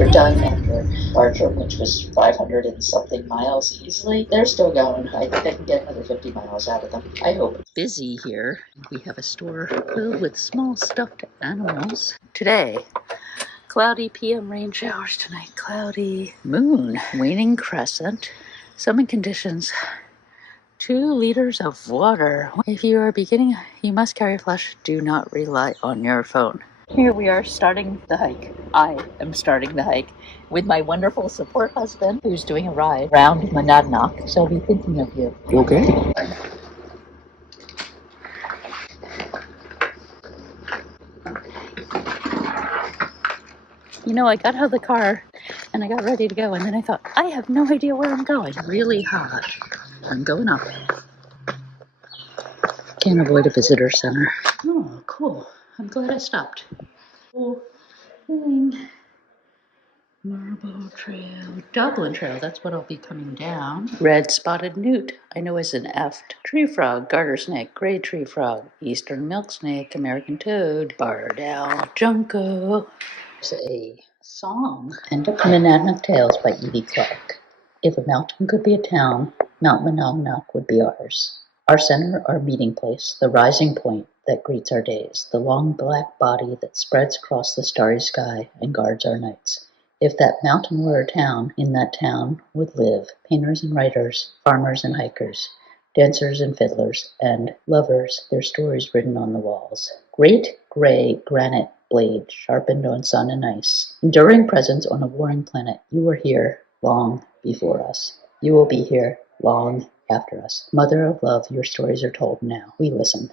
We're done after our trip, which was 500 and something miles easily. They're still going. I think I can get another 50 miles out of them. I hope. Busy here. We have a store filled with small stuffed animals. Today, cloudy PM rain showers tonight. Cloudy moon, waning crescent. Summer conditions. 2 liters of water. If you are beginning, you must carry a flash. Do not rely on your phone. Here we are starting the hike. I am starting the hike with my wonderful support husband who's doing a ride around Monadnock. So I'll be thinking of you. You okay? You know, I got out of the car and I got ready to go, and then I thought, I have no idea where I'm going. Really hot. I'm going up. Can't avoid a visitor center. Oh, cool. I'm glad I stopped. Cool thing. Marble Trail. Dublin Trail, that's what I'll be coming down. Red spotted newt, I know is an eft. Tree frog, garter snake, gray tree frog, eastern milk snake, American toad, barred owl, junco. There's a song, End of Monadnock Tales by Edie Clark. If a mountain could be a town, Mount Monadnock would be ours. Our center, our meeting place, the rising point that greets our days, the long black body that spreads across the starry sky and guards our nights. If that mountain were a town, in that town would live painters and writers, farmers and hikers, dancers and fiddlers, and lovers, their stories written on the walls. Great gray granite blade sharpened on sun and ice. Enduring presence on a warring planet, you were here long before us. You will be here long after us. Mother of love, your stories are told now. We listen.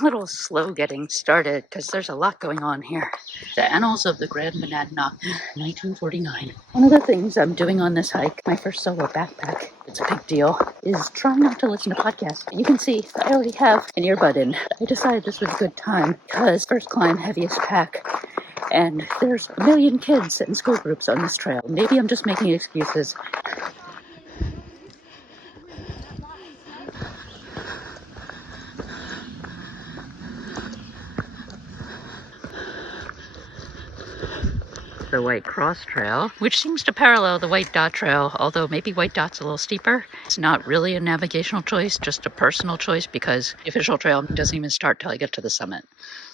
A little slow getting started because there's a lot going on here. The Annals of the Grand Monadnock, 1949. One of the things I'm doing on this hike, my first solo backpack, it's a big deal, is trying not to listen to podcasts. You can see I already have an earbud in. I decided this was a good time because first climb, heaviest pack, and there's a million kids in school groups on this trail. Maybe I'm just making excuses. The White Cross Trail, which seems to parallel the White Dot Trail, although maybe White Dot's a little steeper. It's not really a navigational choice, just a personal choice, because the official trail doesn't even start till I get to the summit.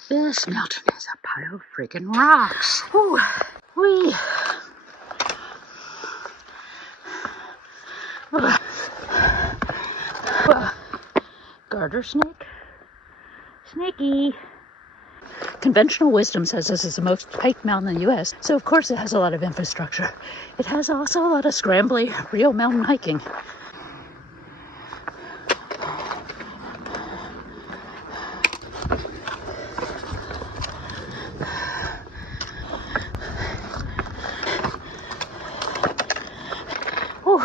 This mountain is a pile of freaking rocks. Whew. Whee. Garter snake. Snaky. Conventional wisdom says this is the most hiked mountain in the U.S., so of course it has a lot of infrastructure. It has also a lot of scrambly, real mountain hiking. Whew.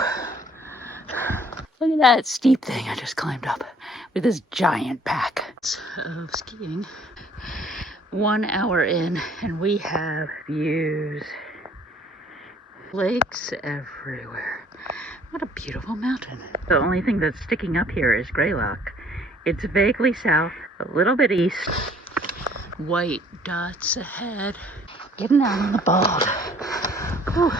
Look at that steep thing I just climbed up with this giant pack of skiing. 1 hour in, and we have views. Lakes everywhere. What a beautiful mountain. The only thing that's sticking up here is Greylock. It's vaguely south, a little bit east. White dots ahead. Getting out on the bald. Whew.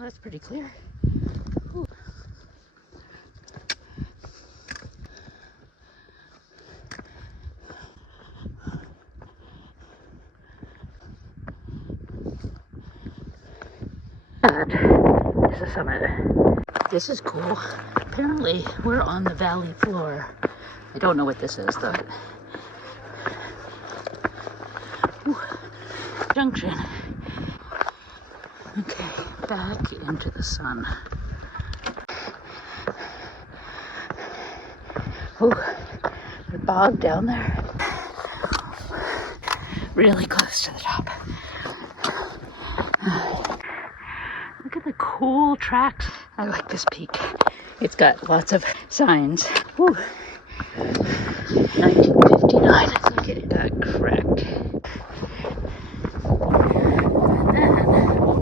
That's pretty clear. Ooh. That is the summit. This is cool. Apparently, we're on the valley floor. I don't know what this is, though. Ooh. Junction. Okay, back into the sun. Ooh, the bog down there. Really close to the top. Look at the cool tracks. I like this peak. It's got lots of signs. Ooh. 1959, I think it got cracked.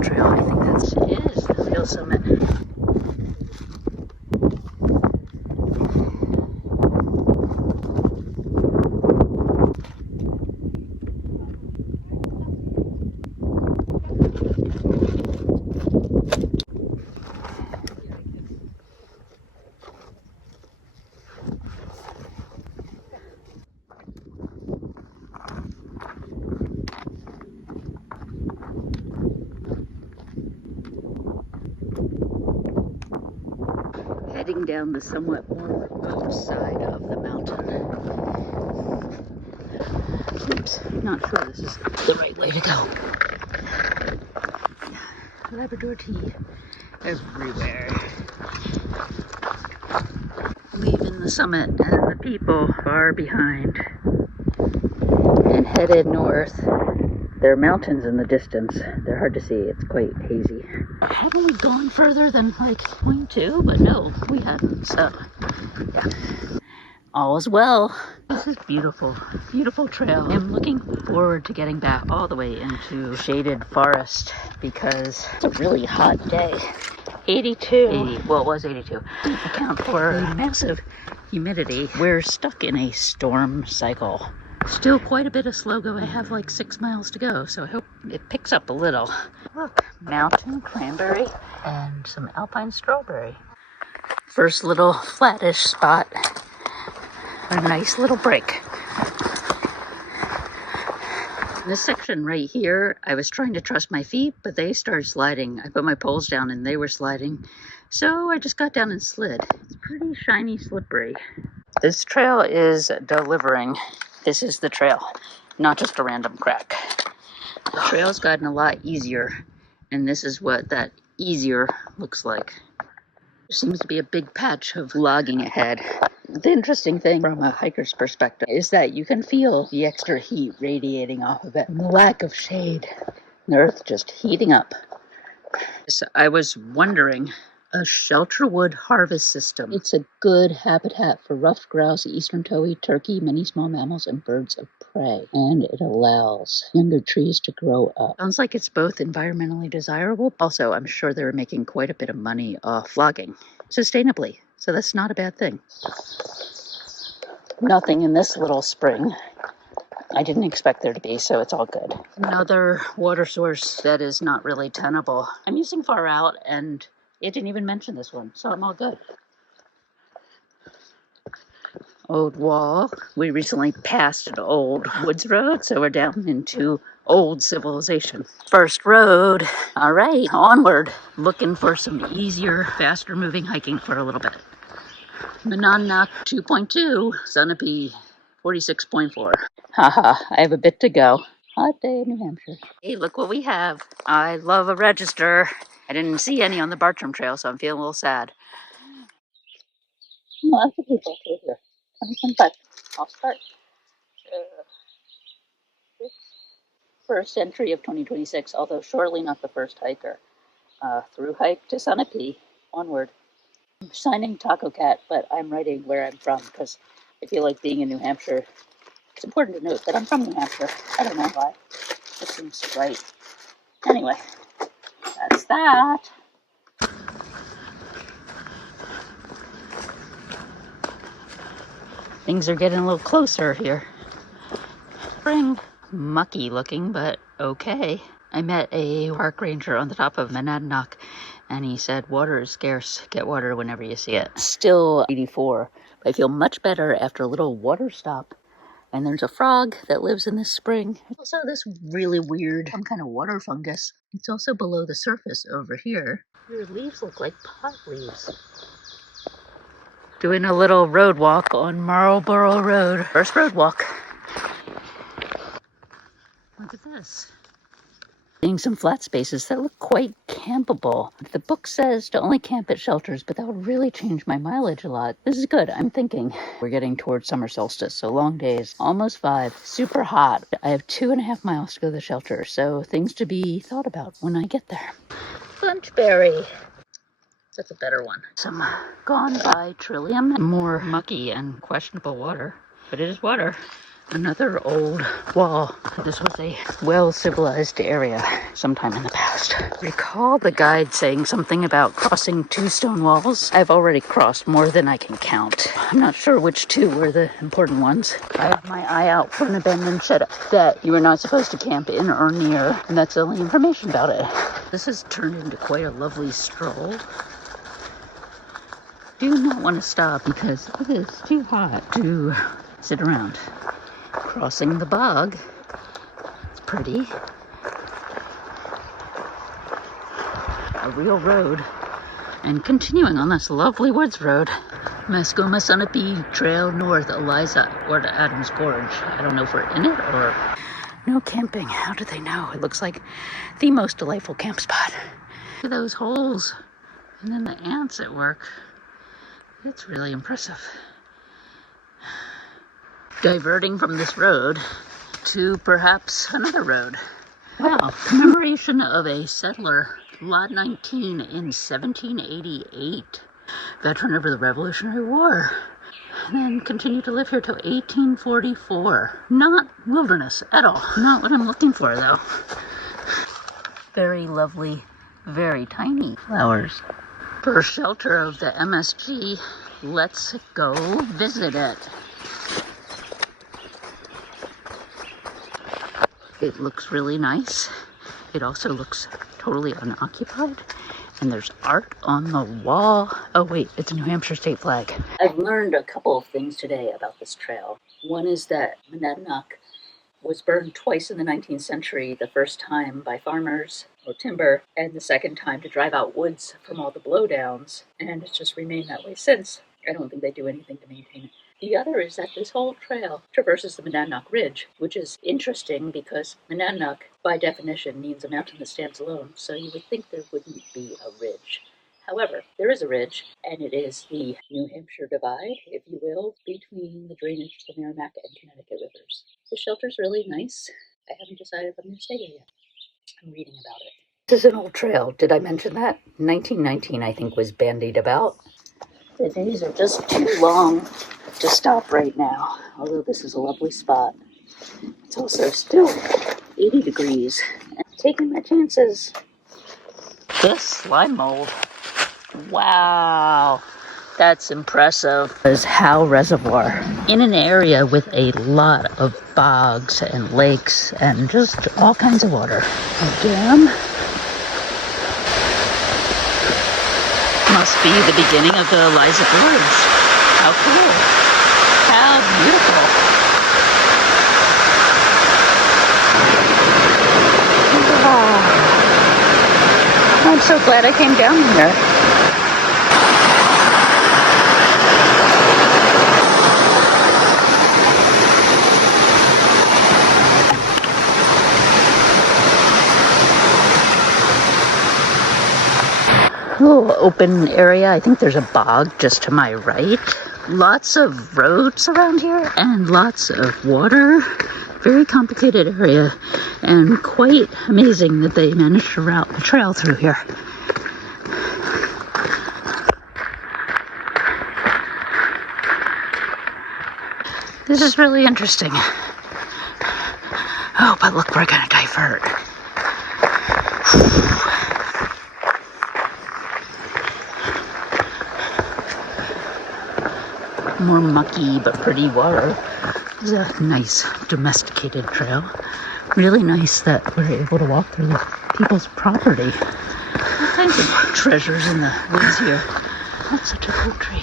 trail. I think that's it is the real summit. Heading down the somewhat more remote side of the mountain. Oops, not sure this is the right way to go. Labrador tea everywhere. Leaving the summit and the people far behind. And headed north. There are mountains in the distance. They're hard to see. It's quite hazy. Haven't we gone further than like 0.2? But no, we hadn't. So, yeah. All is well. This is beautiful. Beautiful trail. I'm looking forward to getting back all the way into shaded forest because it's a really hot day. 82. Well, it was 82. Account for massive humidity. We're stuck in a storm cycle. Still quite a bit of slow go. I have like 6 miles to go, so I hope it picks up a little. Look, mountain cranberry and some alpine strawberry. First little flattish spot. A nice little break. This section right here, I was trying to trust my feet, but they started sliding. I put my poles down and they were sliding. So I just got down and slid. It's pretty shiny, slippery. This trail is delivering. This is the trail, not just a random crack. The trail's gotten a lot easier, and this is what that easier looks like. There seems to be a big patch of logging ahead. The interesting thing from a hiker's perspective is that you can feel the extra heat radiating off of it and the lack of shade. The earth just heating up. So I was wondering, a shelterwood harvest system. It's a good habitat for ruffed grouse, eastern towhee, turkey, many small mammals, and birds of prey. And it allows younger trees to grow up. Sounds like it's both environmentally desirable. Also, I'm sure they're making quite a bit of money off logging sustainably. So that's not a bad thing. Nothing in this little spring. I didn't expect there to be, so it's all good. Another water source that is not really tenable. I'm using Far Out, and it didn't even mention this one, so I'm all good. Old wall. We recently passed an old woods road, so we're down into old civilization. First road. All right, onward. Looking for some easier, faster moving hiking for a little bit. Monadnock 2.2, Sunapee 46.4. Haha, I have a bit to go. Hot day in New Hampshire. Hey, look what we have. I love a register. I didn't see any on the Bartram Trail, so I'm feeling a little sad. Lots of people through here. 2025. I'll start. First entry of 2026, although surely not the first hiker. Through hike to Sunapee, onward. I'm signing Taco Cat, but I'm writing where I'm from because I feel like being in New Hampshire, it's important to note that I'm from New Hampshire. I don't know why. It seems right. Anyway, that's that. Things are getting a little closer here. Spring. Mucky looking, but okay. I met a park ranger on the top of Monadnock, and he said water is scarce. Get water whenever you see it. Still 84, but I feel much better after a little water stop. And there's a frog that lives in this spring. Also this really weird, some kind of water fungus. It's also below the surface over here. Your leaves look like pot leaves. Doing a little road walk on Marlborough Road. First road walk. Look at this. Seeing some flat spaces that look quite campable. The book says to only camp at shelters, but that would really change my mileage a lot. This is good, I'm thinking. We're getting towards summer solstice, so long days, almost 5, super hot. I have 2.5 miles to go to the shelter, so things to be thought about when I get there. Bunchberry. That's a better one. Some gone by Trillium, more mucky and questionable water, but it is water. Another old wall. This was a well-civilized area sometime in the past. Recall the guide saying something about crossing 2 stone walls. I've already crossed more than I can count. I'm not sure which 2 were the important ones. I have my eye out for an abandoned shed that you were not supposed to camp in or near, and that's the only information about it. This has turned into quite a lovely stroll. Do not want to stop because it is too hot to sit around. Crossing the bog. It's pretty. A real road. And continuing on this lovely woods road. Monadnock Sunapee Trail North, Eliza, or to Adams Gorge. I don't know if we're in it or... No camping. How do they know? It looks like the most delightful camp spot. Look at those holes. And then the ants at work. It's really impressive. Diverting from this road to perhaps another road. Wow, commemoration of a settler, Lot 19 in 1788. Veteran of the Revolutionary War. And then continued to live here till 1844. Not wilderness at all. Not what I'm looking for though. Very lovely, very tiny flowers. For shelter of the MSG, let's go visit it. It looks really nice. It also looks totally unoccupied. And there's art on the wall. Oh wait, it's a New Hampshire state flag. I've learned a couple of things today about this trail. One is that Monadnock was burned twice in the 19th century. The first time by farmers or timber, and the second time to drive out woods from all the blowdowns. And it's just remained that way since. I don't think they do anything to maintain it. The other is that this whole trail traverses the Monadnock Ridge, which is interesting because Monadnock, by definition, means a mountain that stands alone, so you would think there wouldn't be a ridge. However, there is a ridge, and it is the New Hampshire divide, if you will, between the drainage to the Merrimack and Connecticut rivers. The shelter's really nice. I haven't decided if I'm going to stay here yet. I'm reading about it. This is an old trail. Did I mention that? 1919, I think, was bandied about. The days are just too long to stop right now, although this is a lovely spot. It's also still 80 degrees. And I'm taking my chances. This slime mold. Wow, that's impressive. Is Howe Reservoir in an area with a lot of bogs and lakes and just all kinds of water. A dam. Must be the beginning of the Eliza Gorge. How cool. How beautiful. Wow. I'm so glad I came down here. Little open area. I think there's a bog just to my right. Lots of roads around here and lots of water. Very complicated area and quite amazing that they managed to route the trail through here. This is really interesting. Oh, but look, we're gonna divert. More mucky but pretty water. This is a nice domesticated trail. Really nice that we're able to walk through people's property. All kinds of treasures in the woods here. That's such a cool tree.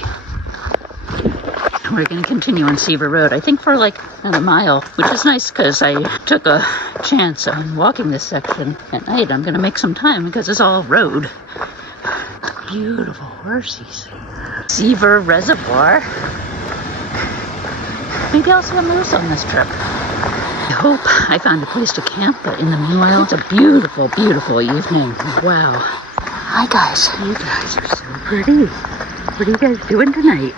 We're going to continue on Seaver Road, I think for like another mile, which is nice because I took a chance on walking this section at night. I'm going to make some time because it's all road. Beautiful horses. Seaver Reservoir. Maybe I'll see a moose on this trip. I hope I found a place to camp, but in the meanwhile, it's a beautiful, beautiful evening. Wow. Hi guys. You guys are so pretty. What are you guys doing tonight?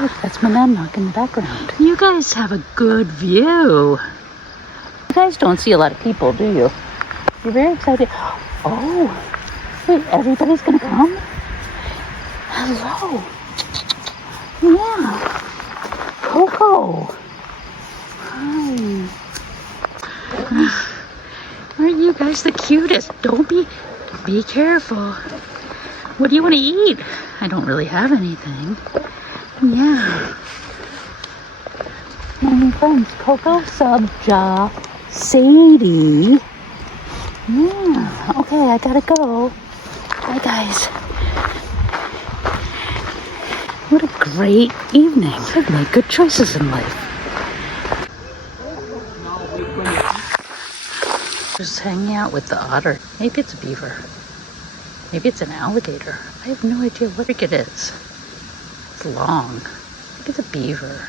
Look, that's Monadnock in the background. You guys have a good view. You guys don't see a lot of people, do you? You're very excited. Oh, wait, everybody's gonna come? Hello. Yeah. Coco. Hi. Aren't you guys the cutest? Be careful. What do you want to eat? I don't really have anything. Yeah. My new friends, Coco, Subja, Sadie. Yeah. Okay, I gotta go. Bye, guys. What a great evening. I've made good choices in life. Just hanging out with the otter. Maybe it's a beaver. Maybe it's an alligator. I have no idea what it is. It's long. Maybe it's a beaver.